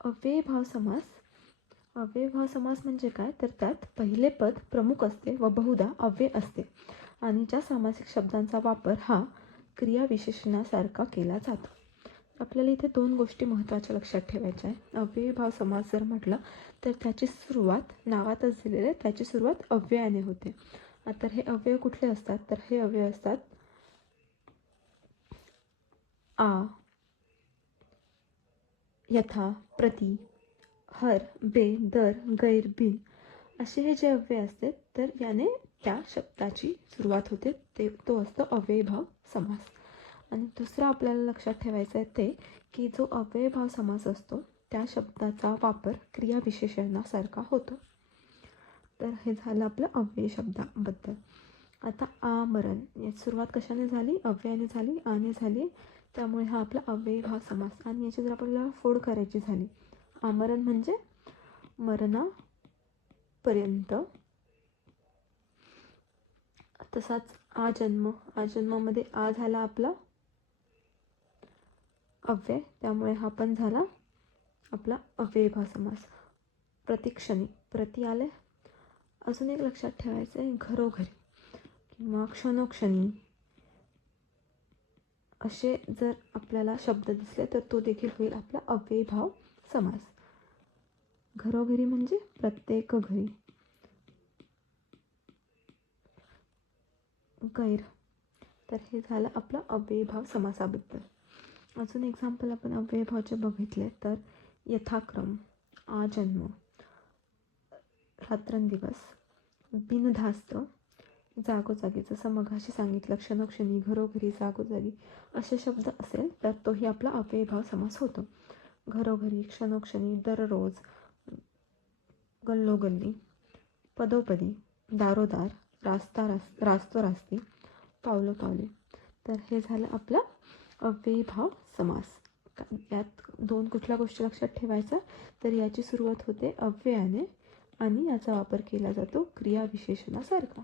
अव्ययीभाव समास. अव्ययीभाव समास म्हणजे काय, तर त्यात पहिले पद प्रमुख असते व बहुधा अव्यय असते आणि ज्या सामासिक शब्दांचा वापर हा क्रियाविशेषणासारखा केला जातो. आपल्याला इथे दोन गोष्टी महत्त्वाच्या लक्षात ठेवायच्या आहे. अव्ययीभाव समास जर म्हटलं तर त्याची सुरुवात नावातच दिलेली आहे, त्याची सुरुवात अव्ययाने होते. तर हे अव्यय कुठले असतात, तर हे अव्यय असतात आ, यथा, प्रति, हर, बे, दर, गैर, बिन असे हे जे अव्यय असते तर याने त्या शब्दाची सुरुवात होते, तो असतो अव्ययीभाव समास. आणि दुसरं आपल्याला लक्षात ठेवायचं आहे ते की जो अव्ययीभाव समास असतो त्या शब्दाचा वापर क्रियाविशेषणासारखा होतो. तर हे झालं आपलं अव्यय शब्दाबद्दल. आता आमरण याची सुरुवात कशाने झाली, अव्ययाने झाली, आने झाली, त्यामुळे हा आपला अव्ययीभाव समास. आणि याची जर आपल्याला फोड करायची झाली, आमरण म्हणजे मरणापर्यंत. तसाच आजन्म, आजन्मामध्ये आ झाला आपला अव्यय, त्यामुळे हा पण झाला आपला अव्ययीभाव समास. प्रतिक्षणी, प्रति आले. अजून एक लक्षात ठेवायचं आहे, घरोघरी किंवा क्षणोक्षणी असे जर आपल्याला शब्द दिसले तर तो देखील होईल आपला अव्ययीभाव समास. घरोघरी म्हणजे प्रत्येक घरी. गैर, तर हे झालं आपलं अव्ययीभाव समासाबद्दल. अजून एक्झाम्पल आपण अव्ययीभावचे बघितले तर यथाक्रम, आजन्म, रात्रंदिवस, बिनधास्त, जागोजागी, जसं मघाशी सांगितलं क्षणोक्षणी, घरोघरी, जागोजागी असे शब्द असेल तर तोही आपला अव्ययीभाव समास होतो. घरोघरी, क्षणोक्षणी, दररोज, गल्लोगल्ली, पदोपदी, दारोदार, रास्तोरास्ती, पावलोपावली. तर हे झालं आपलं अव्ययीभाव समास. यात दोन कुठल्या गोष्टी लक्षात ठेवायच्या, तर याची सुरुवात होते अव्ययाने आणि याचा वापर केला जातो क्रियाविशेषणासारखा.